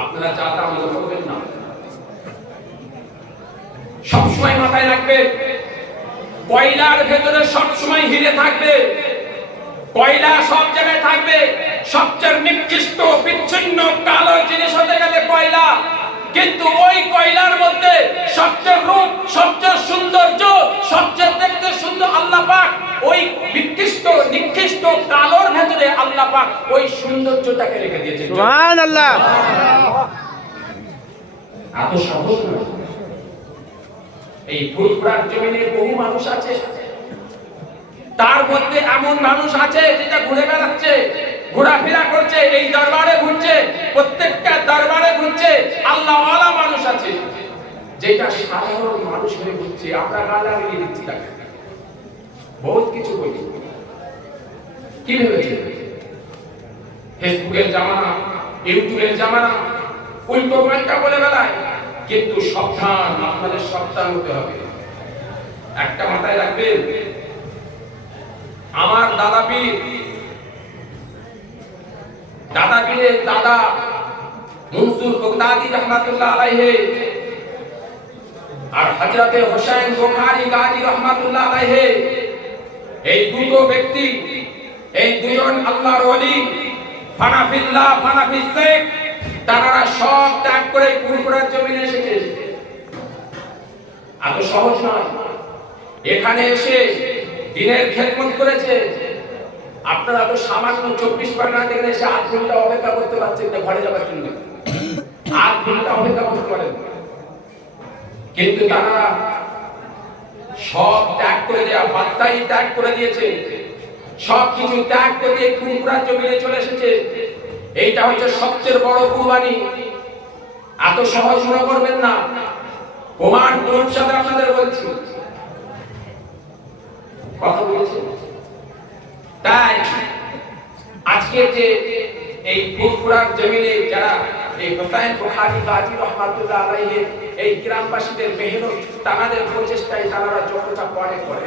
আপনারা যা তা মনে করবেন না। সবসময় মাথায় রাখবে কয়লার ভেতরে সবসময় হিরে থাকবে, কয়লা সব জায়গায় থাকবে, সবচেয়ে নিকৃষ্ট, বিচ্ছিন্ন, কালো জিনিস হতে গেলে কয়লা। কিন্তু ওই কয়লার মধ্যে সবচেয়ে রূপ, সবচেয়ে সৌন্দর্য, সবচেয়ে দেখতে সুন্দর আল্লাহ পাক, ওই বিকৃষ্ট নিকৃষ্ট ভেতরে আল্লাহ পাক ওই সৌন্দর্যটাকে রেখে দিয়েছে। সুবহানাল্লাহ। এত সহজ এই ফুলপুরার জমিনে বহু মানুষ আছে। তার মধ্যে এমন মানুষ আছে যেটা ঘুরে বেড়াচ্ছে ঘোরাফেরা করছে এই দরবারে ঘুরছে প্রত্যেকটা দরবারে ঘুরছে আল্লাহওয়ালা মানুষ আছে। যেটা সাধারণ মানুষ হয়ে ঘুরছে আমরা গালা মিলিয়ে দিচ্ছি তাকে। বহুত কিছু বলি। কি ভেবেছে ফেসবুকের জামানা, ইউটিউবের জামানা, উল্টো পাল্টা বলে বেড়ায়। কিন্তু সাবধান, আপনাদের সাবধান হতে হবে। একটা মাথায় রাখবেন, আমার দাদা পীর, দাদা পীরের দাদা মনসুর বগদাদি রহমাতুল্লাহ আলাইহি, আর হযরতে হোসেন বুখারী গাজী রহমাতুল্লাহ আলাইহি, এই দুটো ব্যক্তি, এই দুজন আল্লাহর ওলি ফানাফিল্লাহ ফানাফিস শেখ তারা সব ত্যাগ করে কুরকুরার জমিনে এসেছে। এত সহজ নয়। এখানে এসে দিনের খেদমত করেছে। আপনারা তো সামান্য চব্বিশ পরগনা থেকে এসে আধ ঘণ্টা অপেক্ষা করতে পারছেন না, ঘরে যাবার জন্য। আধ ঘণ্টা অপেক্ষা করতে পারেন। কিন্তু তারা সব ত্যাগ করে দেওয়া বার্তাই ত্যাগ করে দিয়েছে। সব কিছু ত্যাগ করে কুমকুড়ার জমিনে চলে এসেছে। এইটা হচ্ছে সবচেয়ে বড় কুরবানি। এত সহজ মনে করবেন না। প্রমাণ প্রুফ সাথে আপনাদের বলছি? কথা বলেছি। তাই আজকে যে এই কুমকুড়ার জমিনে যারা এই হোসাইন বুখারী, গাজী রহমাতুল্লাহ আলাইহি এই গ্রামবাসীদের মেহনত, তাদের প্রচেষ্টায় তারা যতটা পরে করে